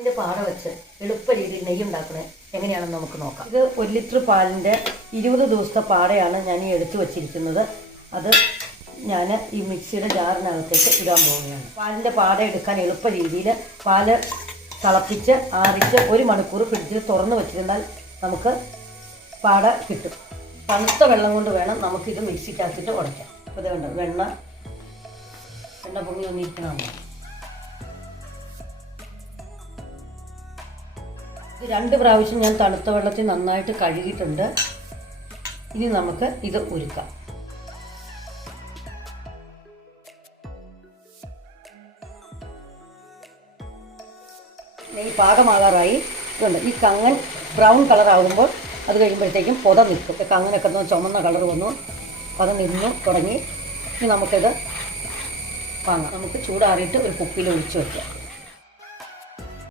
പാലിൻ്റെ പാട വെച്ച് എളുപ്പ രീതിയിൽ നെയ്യ് ഉണ്ടാക്കുന്നത് എങ്ങനെയാണെന്ന് നമുക്ക് നോക്കാം. ഇത് 1 ലിറ്റർ പാലിൻ്റെ 20 ദിവസത്തെ പാടയാണ് ഞാൻ ഈ എടുത്തു വച്ചിരിക്കുന്നത്. അത് ഞാൻ ഈ മിക്സിയുടെ ജാറിനകത്തേക്ക് ഇടാൻ പോവുകയാണ്. പാലിൻ്റെ പാട എടുക്കാൻ എളുപ്പ രീതിയിൽ പാല് തിളപ്പിച്ച് ആറിച്ച് 1 മണിക്കൂർ ഫ്രിഡ്ജിൽ തുറന്ന് വെച്ചിരുന്നാൽ നമുക്ക് പാട കിട്ടും. തണുത്ത വെള്ളം കൊണ്ട് വേണം നമുക്കിത് മിക്സിക്കകത്തിട്ട് ഉടയ്ക്കാം. അപ്പോൾ ഇത് കണ്ടോ, എണ്ണ പൊങ്ങി വന്നിരിക്കണമെന്ന്. ഇത് 2 പ്രാവശ്യം ഞാൻ തണുത്ത വെള്ളത്തിൽ നന്നായിട്ട് കഴുകിയിട്ടുണ്ട്. ഇനി നമുക്ക് ഇത് ഉരുക്കാം. ഈ പാകമാകാറായി. ഇതുണ്ട്, ഈ കങ്ങൻ ബ്രൗൺ കളർ ആകുമ്പോൾ അത് കഴിയുമ്പോഴത്തേക്കും പുത നിൽക്കും. കങ്ങനൊക്കെ ചുമന്ന കളർ വന്നു, അത് നിന്നു തുടങ്ങി. ഇനി നമുക്കിത് വാങ്ങാം. നമുക്ക് ചൂടാറിയിട്ട് ഒരു കുപ്പിയിൽ ഒഴിച്ച് വയ്ക്കാം.